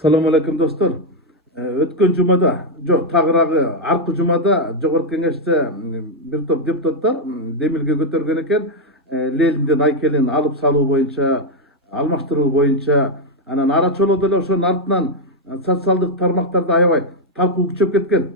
Салам алейкум достор. Өткен жумада, жоқ тағырағы арқы жумада Жогорку Кеңеште бир топ депутаттар демилге көтөргөн экен. Лелинден айкелин алып салуу боюнча, алмаштыруу боюнча, анан ара чоло деле ошонун артынан социалдык тармактарда аябай талкуу күчөп кеткен.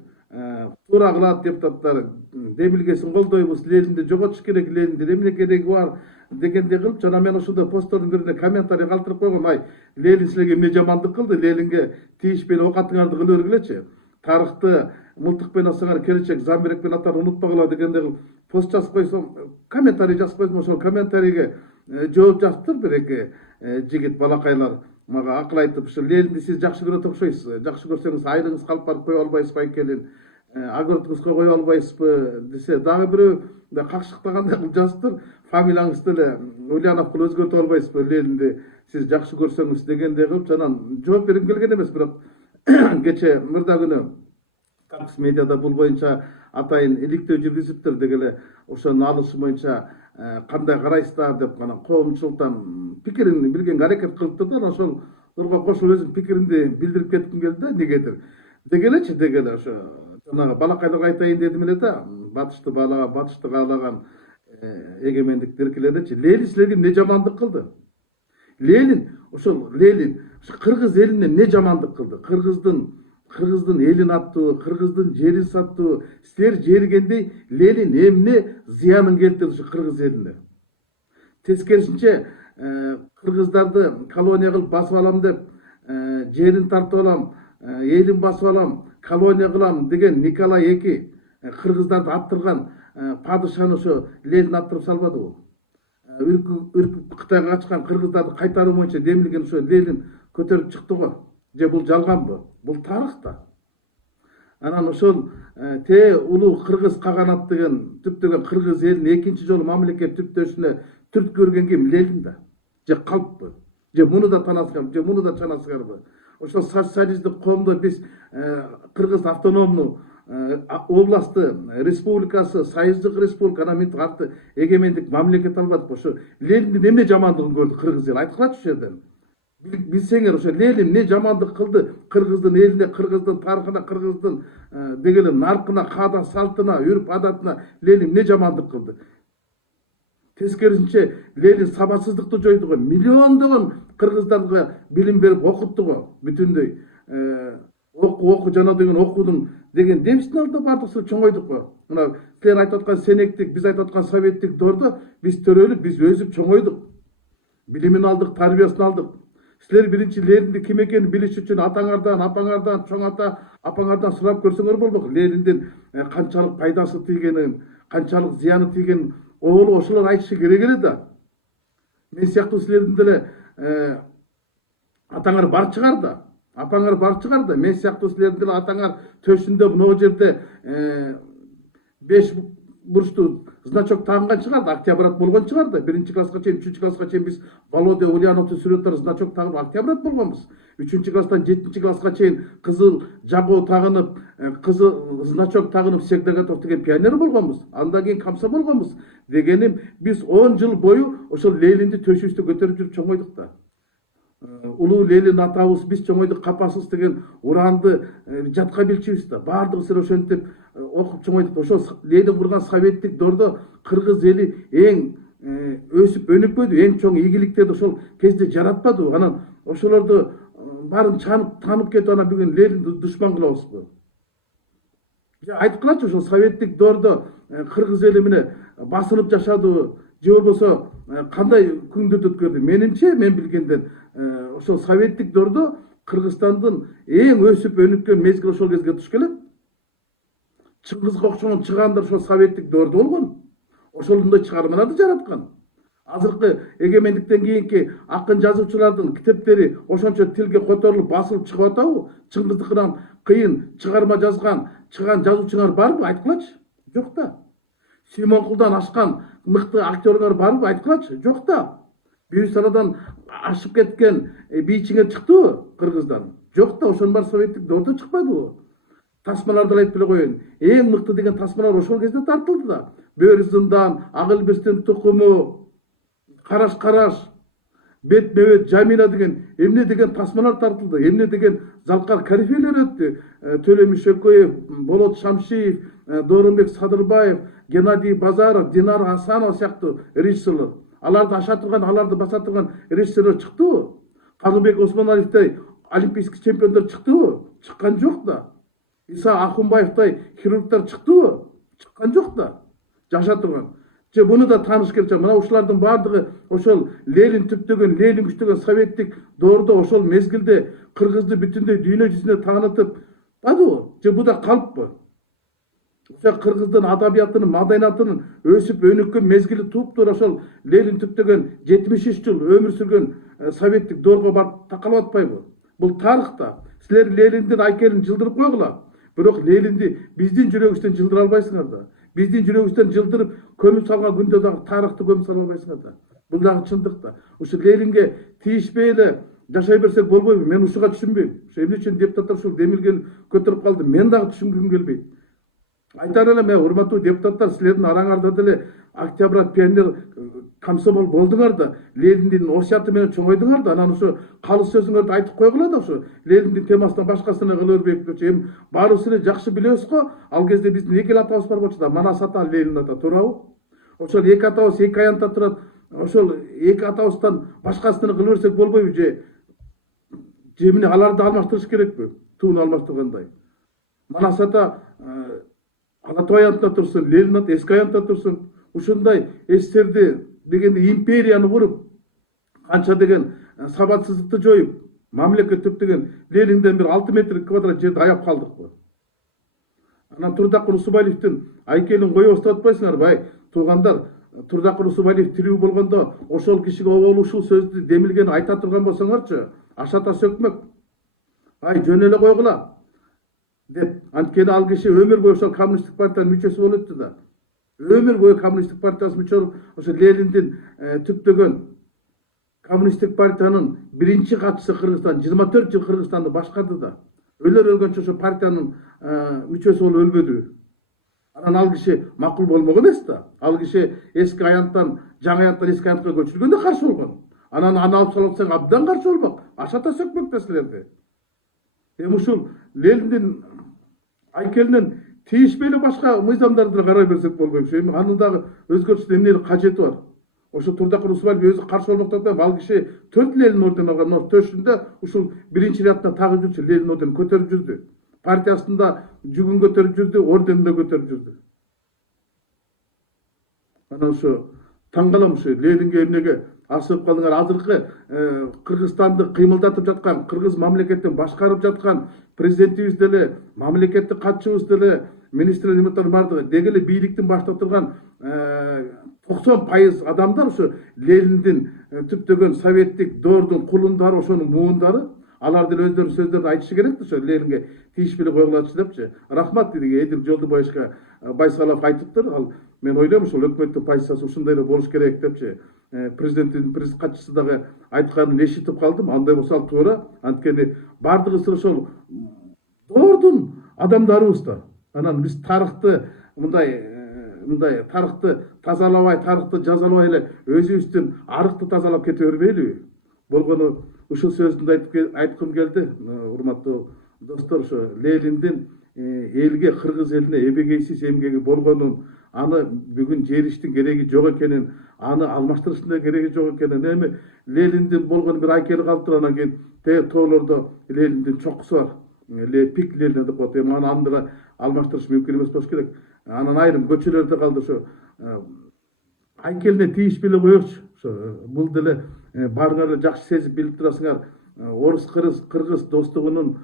Туура кылат депутаттар, демилгесин колдойбуз, Лелинди жоготуш керек, Лелинде эмне кереги бар дегендей кылып, жана мен ошондо посттордун бирине комментарий калтырып койгом. Ай, Лелин силерге эмне жамандык кылды? Лелинге тийишпей оокатыңарды кыла бергилечи. Тарыхты мылтыкпен асаңар келечек замбирекпен атар унутпагыла дегендей кылып пост жазып койсом, комментарий жазып койсом, ошол комментарийге жооп жазыптыр бир эки жигит балакайлар. Мага акыл айтып, ушу Лелинди сиз жакшы көрөт окшойсуз. Жакшы көрсөңүз айлыгыңыз калып барып кое албайсызбы айкелин? Огородуңузга кое албайсызбы десе, дагы бирөө какшыктагандай кылып жазыптыр. Фамилияңызды деле Ульянов кылып өзгөртүп албайсызбы? Лелинди сиз жакшы көрсөңүз дегендей кылып, жанан жооп бергим келген эмес, бирок кече мырда күнү Капс медиада бул боюнча атайын иликтөө жүргүзүптүр дегеле ошонун алышы боюнча кандай карайсыздар деп анан коомчулуктан пикирин билгенге аракет кылыптыр да, ошолорго кошулуп өзүм пикиримди билдирип кетким келди да, эмнегедир. Дегелечи, дегеле ошо жанагы балакайларга айтайын дедим эле да, батышты каалаган эгемендик диркилеричи. Лелин силерге эмне жамандык кылды? Лелин ошо кыргыз элине эмне жамандык кылды? Кыргыздын элин аттуу, кыргыздын жерин саттуу, силер жергендей Лелин эмне зыянын келтирди ушу кыргыз элине? Тескерисинче кыргыздарды колония кылып басып алам деп, жерин тартып алам, элин басып алам, колония кылам деген Николай II кыргыздарды аттырган падышаны ошо Лелин аттырып салбадыбы? Үркүп Кытайга качкан кыргыздарды кайтаруу боюнча демилген ошо Лелин көтөрүп чыкты го. Же бул жалганбы? Бул тарых да. Анан ошол улуу кыргыз каганат деген түптөгөн кыргыз элин экинчи жолу мамлекет түптөшүнө түрткү көргөн ким? Лелин да. Же калппы? Же муну да танасыңарбы? Же муну да чанасыңарбы? Ошол социалисттик коомдо биз кыргыз автономдуу областы республикасы, союздук республика, анан мынтип атты эгемендик мамлекет албадык. Ошо Лелиндин эмне жамандыгын көрдү кыргыз эл? Айткылачы ошол жерден. Билсеңер, ошо Лелин эмне жамандык кылды кыргыздын элине, кыргыздын тарыхына, кыргыздын дегеле наркына, каада салтына, үрп адатына Лелин эмне жамандык кылды? Тескерисинче Лелин сабатсыздыкты жойду го. Миллиондогон кыргыздарга билим берип окутту го. Бүтүндөй оку жана деген окуудун деген демистин алдында бардыксы чоңойдук го. Мына силер айтып аткан сенектик, биз айтып аткан советтик доордо биз төрөлүп, биз өсүп чоңойдук. Билимин алдык, тарбиясын алдык. Силер биринчи Лелинди ким экенин билиш үчүн атаңардан, апаңардан, чоң ата апаңардан сурап көрсөңөр болбок. Лелиндин канчалык пайдасы тийгенин, канчалык зыяны тийгенин ошолор айтышы керек эле да. Мен сыяктуу силердин деле атаңар бар чыгар да. Апаңар бар чыгар да. Мен сыяктуу силердин деле атаңар төшүндө могу жерде 5 бурчтуу значок тагынган чыгар да, октябрат болгон чыгар да. 1-класска чейин, 3-класска чейин биз Володя Ульяновдун сүрөттөрү значок тагып октябрат болгонбуз. 3-класстан 7-класска чейин кызыл жабоо тагынып, кызыл значок тагынып Сегдагатов деген пионер болгонбуз. Андан кийин комсомол болгонбуз. Дегеним, биз 10 жыл бою ошол Лелинди төшүбүздө көтөрүп жүрүп чоңойдук да. Улуу Лелин атабыз, биз чоңойдук капасыз деген уранды жатка билчүбүз да. Бардыгыбыз ошентип окуп чоңойдук. Ошол Лелин курган советтик доордо кыргыз эли эң өсүп өнүкпөдү, эң чоң ийгиликтерди ошол кезде жаратпадыбы? Анан ошолорду баарын таанып кетип, анан бүгүн Лелинди душман кылабызбы? Айткылачы, ошол советтик доордо кыргыз эли менен басынып жашадыбы? Же болбосо кандай күндөрдү өткөрдү? Менимче, мен билгенден ошол советтик доордо Кыргызстандын эң өсүп өнүккөн мезгили ошол кезге туш келет. Чыңгызга окшогон чыгандар ошол советтик доордо болгон. Ошондой чыгармаларды жараткан. Азыркы эгемендиктен кийинки акын жазуучулардын китептери ошончо тилге которулуп басылып чыгып атабы? Чыңгыздыкынан кыйын чыгарма чыган жазуучуңар барбы? Айткылачы. Жок да. Симонкулдан ашкан мыкты актерлор барбы? Айткылачы. Жок да. Бүйүсарадан ашып кеткен бийчиңер чыктыбы кыргыздан? Жок да. Ошонун баары советтик доордо чыкпадыбы? Тасмаларды айтып эле коеюн. Эң мыкты деген тасмалар ошол кезде тартылды да. Бөрү зындан, Ак Элбестин тукуму, Караш, бетме бет Жамила деген эмне деген тасмалар тартылды, эмне деген залкар корифейлер өттү. Төлемиш Шөкөев, Болот Шамшиев, Дооронбек Садырбаев, Геннадий Базаров, Динара Асанова сыяктуу режиссерлор. Аларды аша турган, аларды баса турган режиссерлор чыктыбы? Калыбек Осмоналиевдей олимпийский чемпиондор чыктыбы? Чыккан жок да. Иса Акунбаевдей хирургдар чыктыбы? Чыккан жок да. Жаша турган. Же буну да тааныш керек. Мына ушулардын баардыгы ошол Ленин түптөгөн, Ленин күчтөгөн советтик доордо ошол мезгилде кыргызды бүтүндөй дүйнө жүзүнө таанытып атпадыбы? Же бу да калппы? Ошо кыргыздын адабиятынын, маданиятынын өсүп өнүккөн мезгили туптур ошол Ленин түптөгөн 73 жыл өмүр сүргөн советтик доорго барып такалып атпайбы? Бул тарыхта. Силер Лениндин айкелин жылдырып койгула. Бирок Ленинди биздин жүрөгүбүздөн жылдыра албайсыңар да. Биздин жүрөгүбүздөн жылдырып көмүп салган күндө дагы тарыхты көмүп сала албайсыңар да. Бул дагы чындык да. Ушу Ленинге тийишпей эле жашай берсек болбойбу? Мен ушуга түшүнбөйм. Ошо эмне үчүн депутаттар ушул демилгени көтөрүп калды? Мен дагы түшүнгүм келбейт. Айтар элем, урматтуу депутаттар, силердин араңарда деле Октябрь пионер комсомол болдуңар да, Лениндин осуяты менен чоңойдуңар да, анан ошо калыс сөзүңөрдү айтып койгула да, ошо Лениндин темасынан башкасына кыла бербейт. Эми баарыбыз эле жакшы билебиз го, ал кезде биздин эки эле атабыз бар болчу да, Манас ата, Ленин ата, туурабы? Ошол эки атабыз эки аянтта турат. Ошол эки атабыздан башкасын кыла берсек болбойбу же? Же эмне аларды алмаштырыш керекпи? Тууну алмаштыргандай. Манас ата Алатоо аянтта турсун, Ленин ата эски аянтта турсун. Ушундай СССРди дегенде империяны куруп, канча деген сабатсыздыкты жоюп, мамлекет түптөгөн Ленинден бир 6 метр квадрат жерди аяп калдыкпы. Анан Турдакыр Усубалиевдин айкелин коюп баштап атпайсыңарбы? Туугандар, Турдакыр Усубалиев тирүү болгондо ошол кишиге обол ушул сөздү демилгени айта турган болсоңорчу, ашата сөкмөк. Жөн эле койгула деп. Анткени ал киши өмүр бою ошол коммунисттик партиянын мүчөсү болуп өттү да. Өмүр бою коммунисттик партиясынын мүчөсү болуп, ошо Лениндин түптөгөн коммунисттик партиянын биринчи катчысы Кыргызстан 24 жыл Кыргызстанды башкарды да. Өлөр өлгөнчө ошо партиянын мүчөсү болуп өлбөдү. Анан ал киши макул болмогон эмес да. Ал киши эски аянттан, жаңы аянттан эски аянтка көчүргөндө каршы болгон. Анан аны алып салсаң абдан каршы болмок. Ашата сөкмөк да силерди. Эми ушул Лениндин айкелинен тийишпей эле башка мыйзамдарды карай берсек болбойбу. Эми анын дагы өзгөртүүнүн эмнелик кажети бар? Ошо Турдакыр Усубалиев өзү каршы болмоктон ал киши 4 Ленин орден алган. 4-үндө ушул биринчи рядда тагып жүрчү, Ленин орден көтөрүп жүрдү. Партиясында жүгүн көтөрүп жүрдү, орденде көтөрүп жүрдү. Анан ошо таң калам, ошо Ленинге эмнеге асып калдыңар? Азыркы Кыргызстанды кыймылдатып жаткан, кыргыз мамлекетин башкарып жаткан президентибиз деле, мамлекеттик катчыбыз деле, министрлер бардыгы деги эле бийликтин башында турган 90% адамдар ошо Лениндин түптөгөн советтик доордун кулундары, ошонун муундары. Алар деле өздөрүнүн сөздөрүн айтышы керек да, ошо Ленинге тийишпей койгулачы депчи. Рахмат деди Эдил Жолдубаевичке Байсалов айтыптыр. Ал мен ойлойм ошол өкмөттүн позициясы ушундай эле болуш керек депчи. Президенттин катчысы дагы айтканын эшитип калдым. Андай болсо ал туура. Анткени бардыгыбыз ошол доордун адамдарыбыз да. Анан биз тарыхты мындай тарыхты тазалабай, тарыхты жазалабай эле өзүбүздүн арыкты тазалап кете бербейлиби? Болгону ушул сөздү айткым келди. Урматтуу достор, ошо Лениндин элге, кыргыз элине эбегейсиз эмгеги болгонун, аны бүгүн жериштин кереги жок экенин, аны алмаштырыштын да кереги жок экенин, эми Лениндин болгон бир айкели калып туруп, анан кийин тоолордо Лениндин чокусу бар. Пик Ленин деп коет. Эми аны деле алмаштырыш мүмкүн эмес болуш керек. Анан айрым көчөлөрдө калды. Ошо айкелине тийишпей эле коелучу. Ошо бул деле баарыңар эле жакшы сезип билип турасыңар. Орус кыргыз достугунун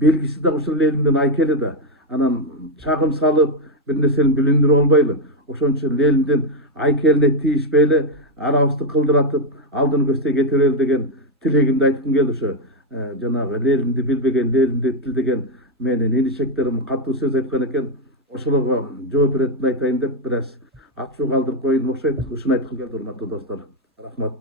белгиси да ушул Лениндин айкели да. Анан чагым салып бир нерсени билиндирип албайлы. Ошон үчүн Лениндин айкелине тийишпей эле арабызды кылдыратып алдын көздөй кете берели деген тилегимди айткым келди. Ошо жанагы Ленинди билбеген, Ленинди тилдеген менин инишектерим катуу сөз айткан экен. Ошолорго жооп беретин айтайын деп бир аз ачуу калтырып коюм окшойт. Ушуну айткым келди, урматтуу достор. Рахмат.